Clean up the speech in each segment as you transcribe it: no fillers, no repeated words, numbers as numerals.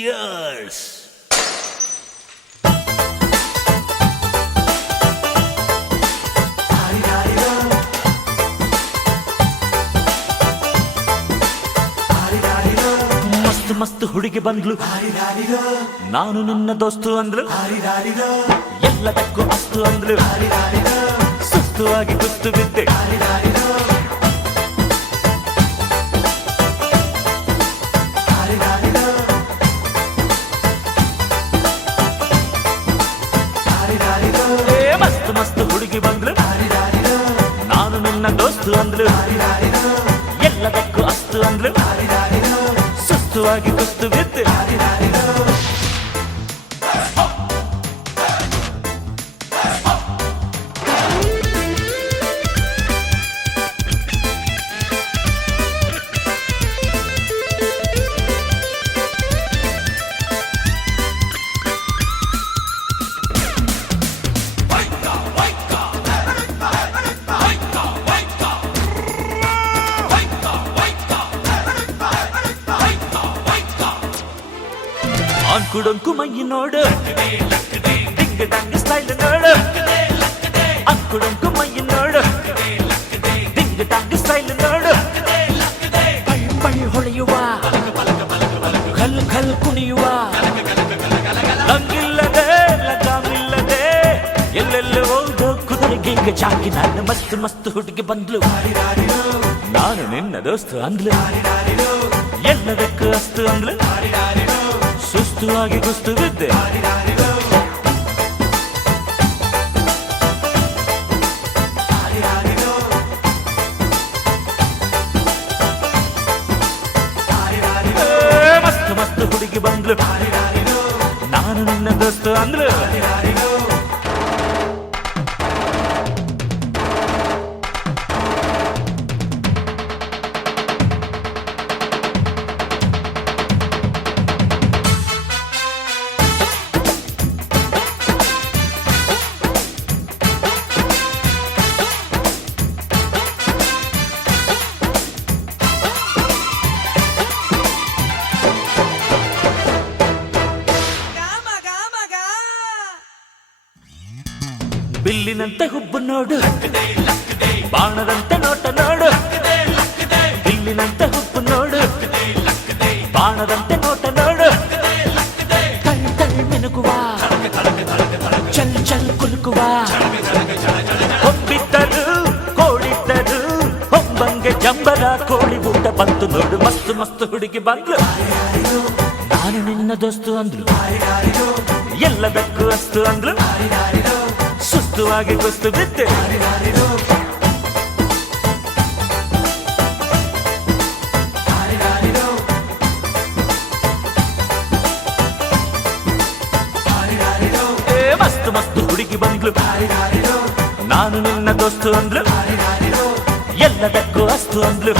Cheers! ಮಸ್ತ್ ಮಸ್ತ್ ಹುಡುಗಿ ಬಂದ್ಲು, ನಾನು ನಿನ್ನ ದೋಸ್ತು ಅಂದ್ಲು, ಎಲ್ಲದಕ್ಕೂ ಅಸ್ತು ಅಂದ್ಲು, ಸುಸ್ತುವಾಗಿ ಕುಸ್ತು ಬಿದ್ದೆ. ಮಸ್ತ್ ಮಸ್ತ್ ಹುಡುಗಿ ಬಂದ್ಲು, ನಾನು ನಿನ್ನ ದೋಸ್ತು ಅಂದ್ಲು, ಎಲ್ಲದಕ್ಕೂ ಅಸ್ತು ಅಂದ್ಲು, ಸುಸ್ತುವಾಗಿ ಕುಸ್ತು ಬಿದ್ದೆ. ಅಂಕುಡೊಂಕು ಮೈ ನೋಡು, ಡಿಂಗ್ ಡಂಗ್ ಸ್ಟೈಲ್ ನೋಡು, ಅಂಕುಡೊಂಕು ಮೈ ನೋಡು, ಡಿಂಗ್ ಡಂಗ್ ಸ್ಟೈಲ್ ನೋಡು, ಪೈ ಪೈ ಹೊಳೆಯುವ, ಖಲ್ ಖಲ್ ಕುಣಿಯುವ, ಲಂಗಿಲ್ಲದೆ ಲಗಾಮಿಲ್ಲದೆ ಎಲ್ಲೆಲ್ಲಿ ಹೋದೋ ಕುದುರೆಗೆ ಈಗ ಚಾಕಿ. ನಾನು ಮಸ್ತ್ ಮಸ್ತ್ ಹುಡುಗಿ ಬಂದ್ಲು, ನಾನು ನಿನ್ನ ದೋಸ್ತು ಅಂದ್ಲು, ಎಲ್ಲದಕ್ಕೂ ಅಸ್ತು ಅಂದ್ಲು, ಸುಸ್ತುವಾಗಿ ಕುಸ್ತು ಬಿದ್ದೆ. ಮಸ್ತ್ ಮಸ್ತ್ ಹುಡುಗಿ ಬಂದ್ಲು, ನಾನು ನಿನ್ನ ದೋಸ್ತು ಅಂದ್ಲು. ಬಿಲ್ಲಿನಂತೆ ಹುಬ್ಬು ನೋಡು, ಬಾಣದಂತೆ ನೋಟ ನೋಡು, ಬಿಲ್ಲಿನಂತೆ ಹುಬ್ಬು ನೋಡು, ಬಾಣದಂತೆ ನೋಟ ನೋಡು, ಕಳ್ ಕಳ್ ಮಿನುಗುವ, ಚಲ್ ಚಲ್ ಕುಲುಕುವ, ಹೊಬ್ಬಿದ್ದರು ಕೋಡಿದ್ದರು ಹೊಂಬಂಗೆ ಜಂಬರ ಕೋಳಿ ಊಟ ಬಂತು ನೋಡು. ಮಸ್ತ್ ಮಸ್ತ್ ಹುಡುಗಿ ಬಂದ್ಲು, ನಾನು ನಿನ್ನ ದೋಸ್ತು ಅಂದ್ಲು, ಎಲ್ಲದಕ್ಕೂ ಅಸ್ತು ಅಂದ್ಲು, ಸುಸ್ತುವಾಗಿ ಕುಸ್ತು ಬಿದ್ದೆ. ಮಸ್ತ್ ಮಸ್ತ್ ಹುಡುಗಿ ಬಂದ್ಲು, ನಾನು ನಿನ್ನ ದೋಸ್ತು ಅಂದ್ಲು, ಎಲ್ಲದಕ್ಕೂ ಅಸ್ತು ಅಂದ್ಲು,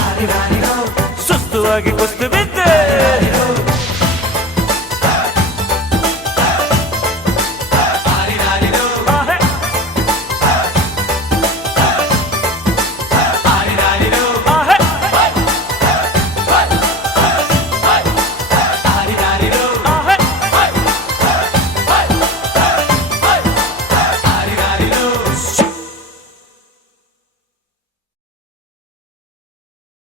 ಸುಸ್ತುವಾಗಿ ಕುಸ್ತು ಬಿದ್ದೆ.